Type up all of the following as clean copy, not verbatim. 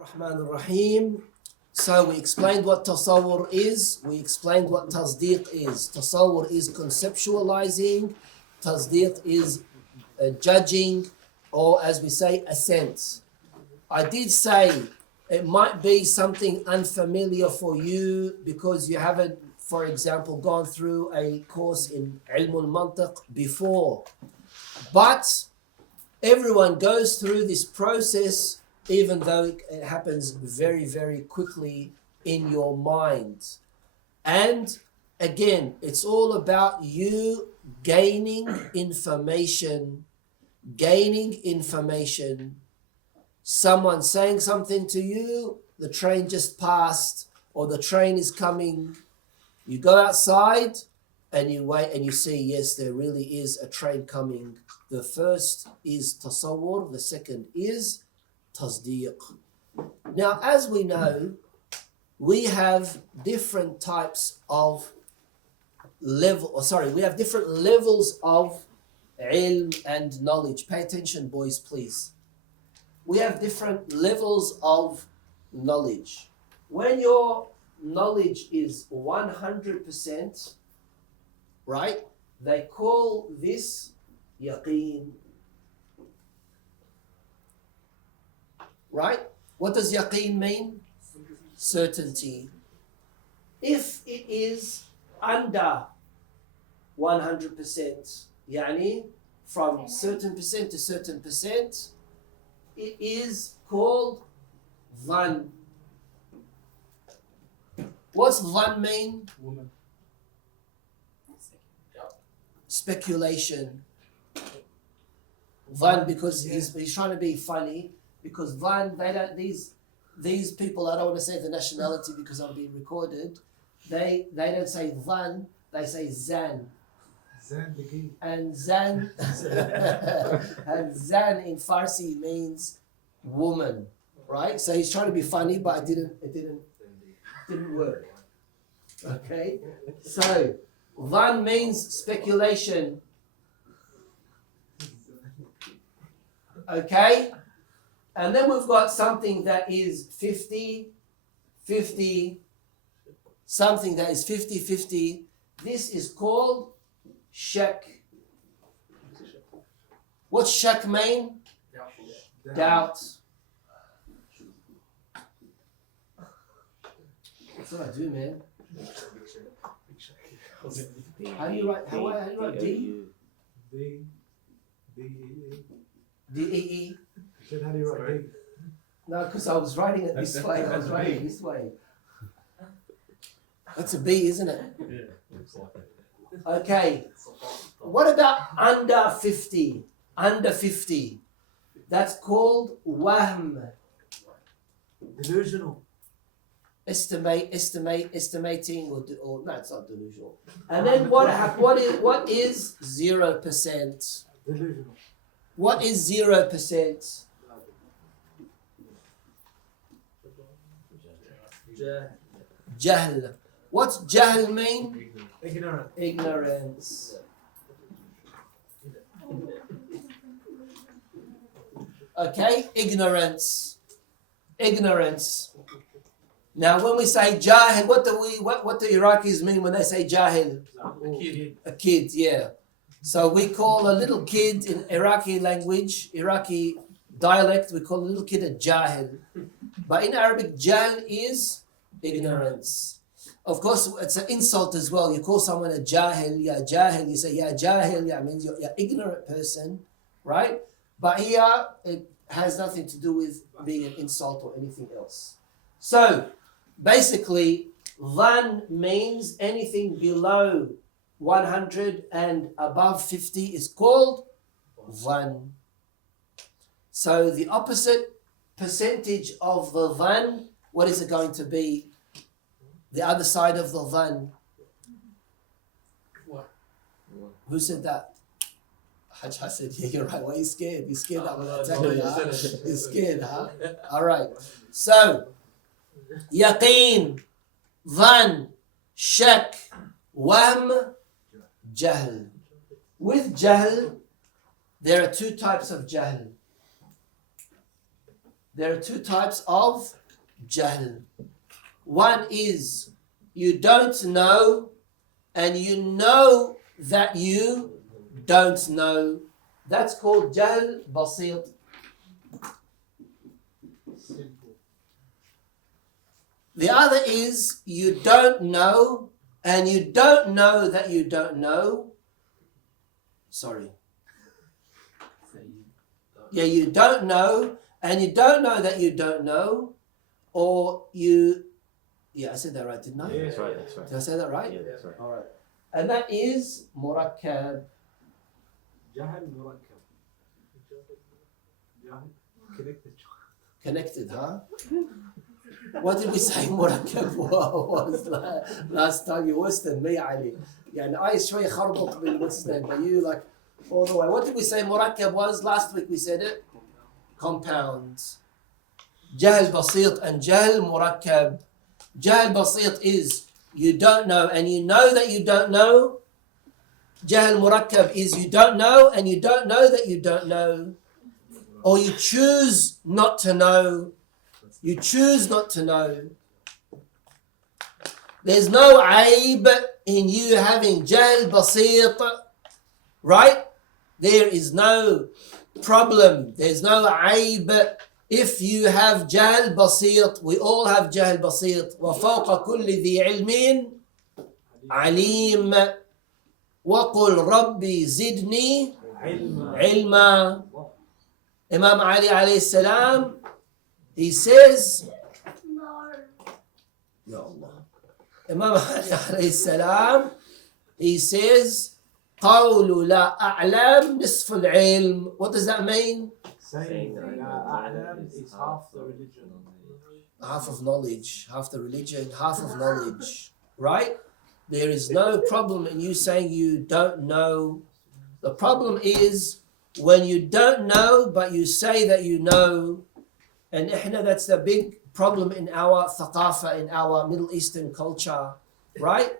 Ar-Rahman Ar-Rahim. So we explained what tasawwur is, we explained what tasdeeq is. Tasawwur is conceptualizing, tasdeeq is judging, or as we say, assent. I did say it might be something unfamiliar for you because you haven't, for example, gone through a course in al-Mantiq before. But everyone goes through this process, even though it happens very, very quickly in your mind. And again, it's all about you gaining information. Someone saying something to you, the train just passed, or the train is coming. You go outside and you wait and you see, yes, there really is a train coming. The first is tasawwur, the second is tasdeeq. Now, as we know, we have different types of we have different levels of ilm and knowledge. Pay attention, boys, please. We have different levels of knowledge. When your knowledge is 100%, right, they call this yaqeen. Right? What does yaqeen mean? Certainty. If it is under 100%, yani from certain percent to certain percent, it is called dhan. What's dhan mean? Woman. Speculation. Dhan, because he's trying to be funny, because dhan, they don't, these people, I don't want to say the nationality because I'm being recorded, they don't say dhan, they say zan. And zan and zan in Farsi means woman, right? So he's trying to be funny, but it didn't work. Okay, so dhan means speculation. Okay, and then we've got something that is 50-50, something that is 50-50. This is called shak. What's shak mean? Doubt. That's what I do, man. How do you write D? D-E-E. How do you write D? No, because I was writing it this way. That's a B, isn't it? Yeah, looks like it. Okay. What about under 50? Under 50. That's called wahm. Delusional. Estimating, or no, it's not delusional. And then what is 0%? Delusional. What is 0%? Jahl. What's jahl mean? Ignorant. Ignorance. Okay, ignorance. Now, when we say jahil, what do Iraqis mean when they say jahil? A kid, yeah. So we call a little kid in Iraqi language, Iraqi dialect, we call a little kid a jahil. But in Arabic, jahl is ignorance. Of course, it's an insult as well. You call someone a jahil, ya jahil, you say ya jahil, ya means you're ignorant person, right? But here, it has nothing to do with being an insult or anything else. So, basically, dhan means anything below 100 and above 50 is called dhan. So the opposite percentage of the dhan, what is it going to be? The other side of the dhan. What? Who said that? Hajj said, yeah, you're right. Why are you scared? You're scared that when I tell you, huh? You're scared, huh? All right. So, yaqeen, dhan, shak, wahm, jahl. With jahl, there are two types of jahl. there are two types of jahl. One is you don't know and you know that you don't know. That's called jahl basit. The other is you don't know and you don't know that you don't know. Sorry. Yeah, you don't know and you don't know that you don't know, or you... Yeah, I said that right, didn't I? Yeah, that's right, that's right. Did I say that right? Yeah, that's right. All right. And that is murakkab. Jahl murakkab. Connected. Connected, huh? What did we say murakkab was last time? You're worse than me, Ali. يعني I شوي خربط what's his name, but you like all the way. What did we say murakkab was? Last week we said it. Compounds. Jahl basit and jahl murakkab. Jahl basit is you don't know and you know that you don't know. Jahl murakkab is you don't know and you don't know that you don't know. Or you choose not to know. You choose not to know. There's no aib in you having jahl basit, right? There is no problem. There's no aib if you have jahl basit. We all have jahl basit. وَفَوْقَ كُلِّ ذِي عِلْمٍ عَلِيمٍ وَقُلْ رَبِّي زِدْنِي عِلْمًا. Imam Ali alayhi salam, he says, Ya Allah. Imam Ali alayhi salam, he says, قَوْلُ لَا أَعْلَمْ نِصْفُ الْعِلْمِ. What does that mean? Saying La A'lam is half the religion. Half of knowledge, half the religion, half of knowledge, right? There is no problem in you saying you don't know. The problem is when you don't know, but you say that you know. And that's the big problem in our thaqafa, in our Middle Eastern culture, right?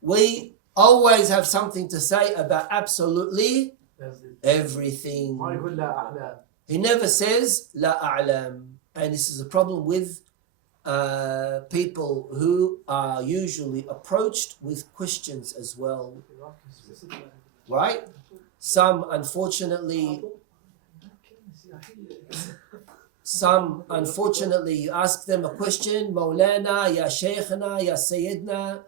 We always have something to say about absolutely everything. He never says la a'lam. And this is a problem with people who are usually approached with questions as well, right? Some unfortunately you ask them a question, Maulana, Ya Shaykhna, Ya Sayyidna,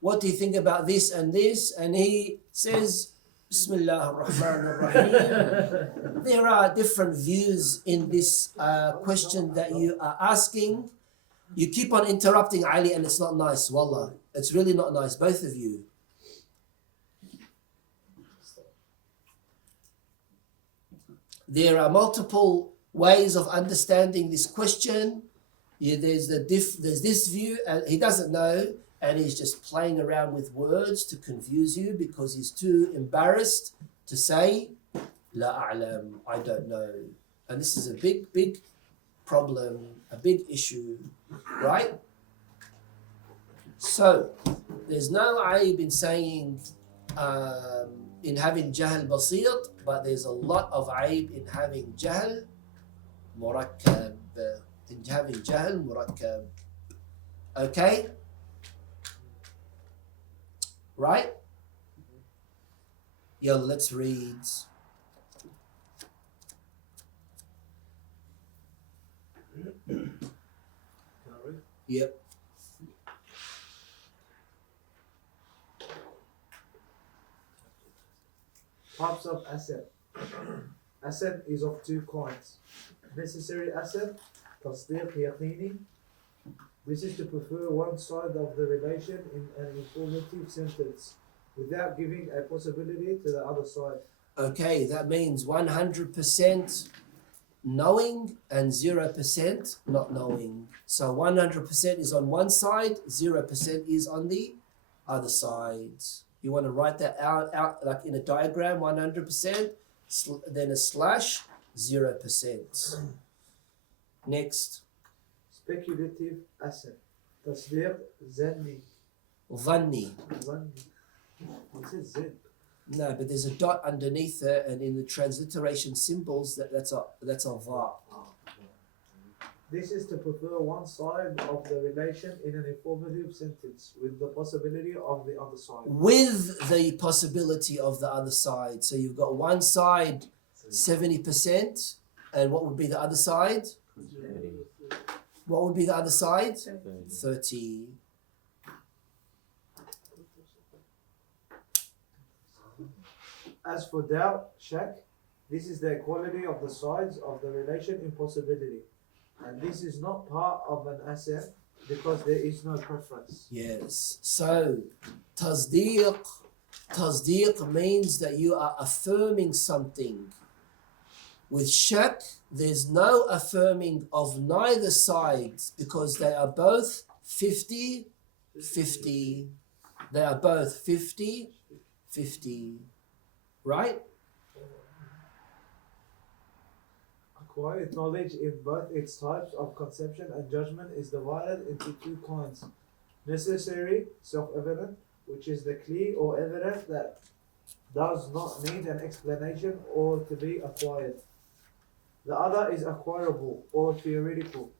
what do you think about this and this? And he says, Bismillah ar-Rahman ar-Rahim. There are different views in this question that you are asking. You keep on interrupting Ali and it's not nice, wallah. It's really not nice, both of you. There are multiple ways of understanding this question. There's this view, and he doesn't know, and he's just playing around with words to confuse you because he's too embarrassed to say, La a'lam, I don't know. And this is a big, big problem, a big issue, right? So, there's no aib in saying, in having jahl basit, but there's a lot of aib in having jahl murakkab. In having jahl murakkab. Okay? Right? Yo, let's read. Yep. Types of asset. Asset is of two kinds. Necessary asset, tasdiq yaqini. This is to prefer one side of the relation in an informative sentence without giving a possibility to the other side. Okay, that means 100% knowing and 0% not knowing. So 100% is on one side, 0% is on the other side. You want to write that out like in a diagram, 100%, then a slash, 0%. Next. Speculative asset. Tasdiq zanni. Dhanni. This is zin. No, but there's a dot underneath it, and in the transliteration symbols, that's a va. This is to prefer one side of the relation in an informative sentence with the possibility of the other side. With the possibility of the other side. So you've got one side 70%, and what would be the other side? What would be the other side? 30. As for doubt, shak, this is the equality of the sides of the relation in possibility. And this is not part of an asset because there is no preference. Yes. So, tasdeeq means that you are affirming something. With shak, there's no affirming of neither sides because they are both 50-50. They are both 50-50. Right? Acquired knowledge in both its types of conception and judgment is divided into two kinds. Necessary, self-evident, which is the clear or evident that does not need an explanation or to be acquired. The other is acquirable or theoretical,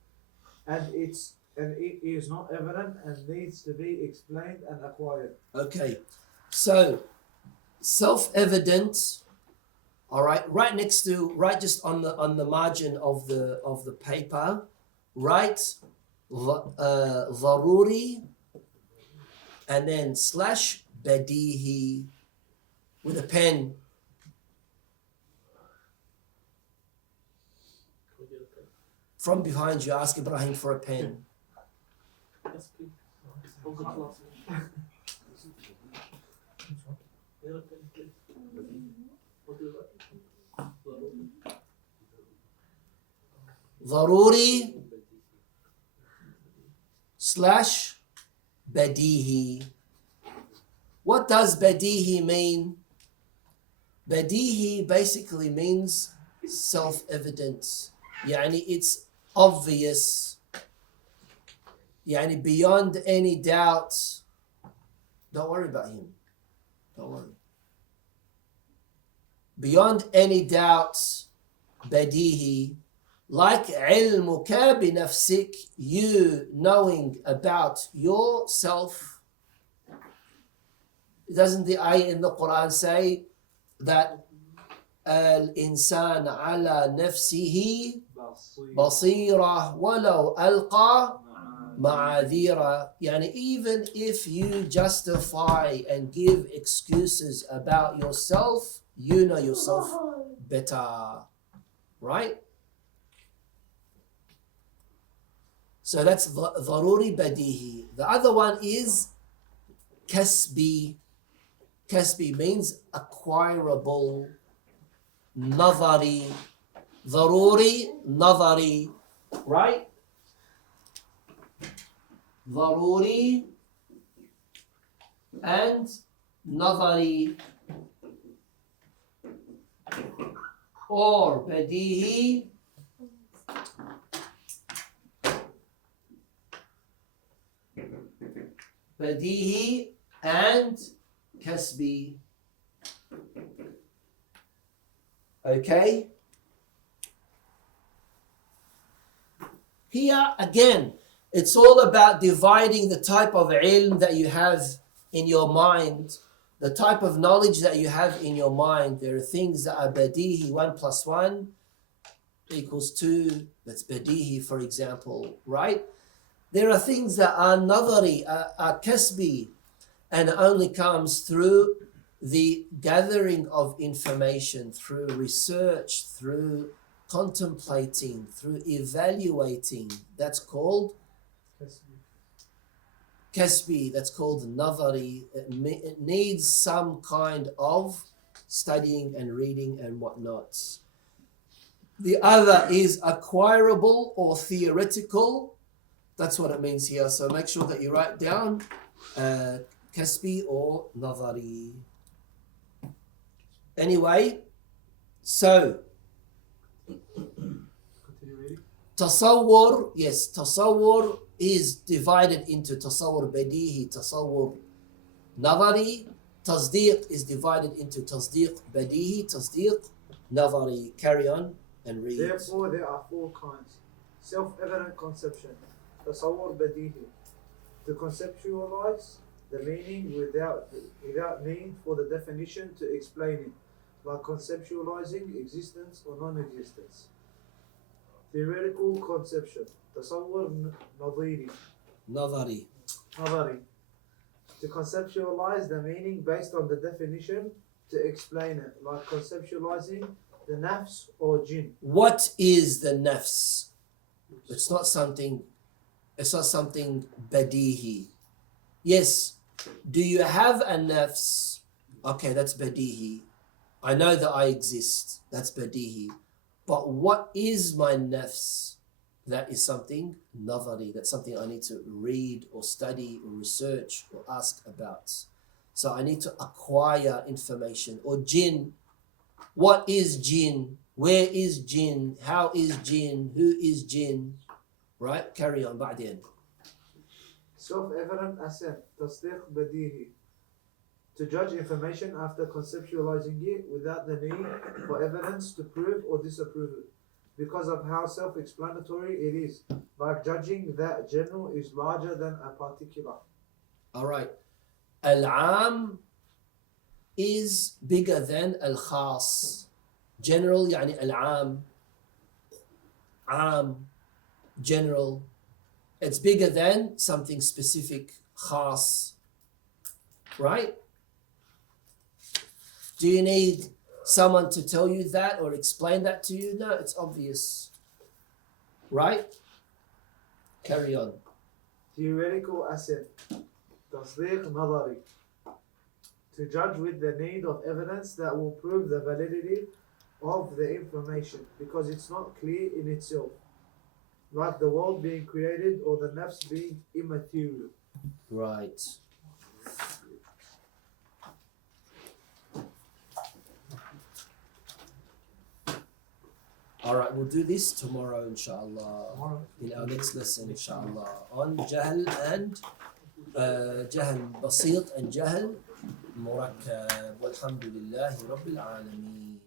and it is not evident and needs to be explained and acquired. Okay. So, self-evident. All right, right next to, right just on the margin of the paper, write ضروري and then slash badihi with a pen. From behind you, ask Ibrahim for a pen. ضروري slash badihi. What does badihi mean? Badihi basically means self-evident. Yani it's obvious. Yani beyond any doubt. Don't worry about him. Don't worry. Beyond any doubt, badihi. Like ilmuka binafsik, you knowing about yourself. Doesn't the ayah in the Quran say that al-insan ala nafsihi basira walau alqa ma'adhira? Yani even if you justify and give excuses about yourself, you know yourself better, right? So that's ضروري بديهي. The other one is كسبي. كسبي means acquirable. نظري. ضروري نظري. Right? ضروري and نظري. Or بديهي بديهي and كسبي. Okay? Here again, it's all about dividing the type of ilm that you have in your mind, the type of knowledge that you have in your mind. There are things that are badihi, 1 + 1 = 2. That's badihi, for example, right? There are things that are nadari, are kasbi, and it only comes through the gathering of information, through research, through contemplating, through evaluating. That's called kasbi. That's called nadari. It needs some kind of studying and reading and whatnot. The other is acquirable or theoretical. That's what it means here. So make sure that you write down kasbi or nadari. Anyway, so tasawwur, yes, tasawwur is divided into tasawwur badihi, tasawwur nadari. Tasdeeq is divided into tasdeeq badihi, tasdeeq nadari. Carry on and read. Therefore, there are 4 kinds. Self-evident conception. تصور بديهي. To conceptualize the meaning without need for the definition to explain it, like conceptualizing existence or non-existence. Theoretical conception. تصور نظري. نظري. To conceptualize the meaning based on the definition to explain it, like conceptualizing the nafs or jinn. What is the nafs? It's not something badihi. Yes, do you have a nafs? Okay, that's badihi. I know that I exist. That's badihi. But what is my nafs? That is something nadari. That's something I need to read or study or research or ask about. So I need to acquire information. Or jinn. What is jinn? Where is jinn? How is jinn? Who is jinn? Right? Carry on. بعدين. Self-evident assent. تصديق بديهي. To judge information after conceptualizing it without the need for evidence to prove or disapprove it, because of how self-explanatory it is, like judging that general is larger than a particular. All right. Al-am is bigger than al-khas. General يعني al-am. Am. General. It's bigger than something specific. Khas. Right? Do you need someone to tell you that or explain that to you? No, it's obvious. Right? Carry on. Theoretical assent. تصديق نظري. To judge with the need of evidence that will prove the validity of the information, because it's not clear in itself, like the world being created or the nafs being immaterial. Right. All right, we'll do this tomorrow, inshallah. In our next lesson, inshallah, on jahl and jahl basit and jahl murakkab. Walhamdulillahi Rabbil Alameen.